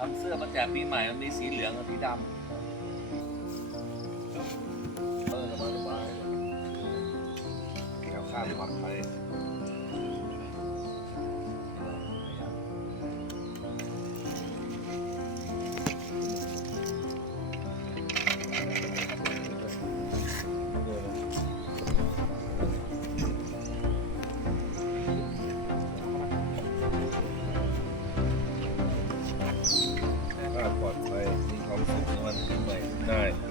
ทำเสื้อมาแจกปีใหม่ มันมีสีเหลืองกับสีดำเออสบายสบายแถวข้ามปลอดภัย ปี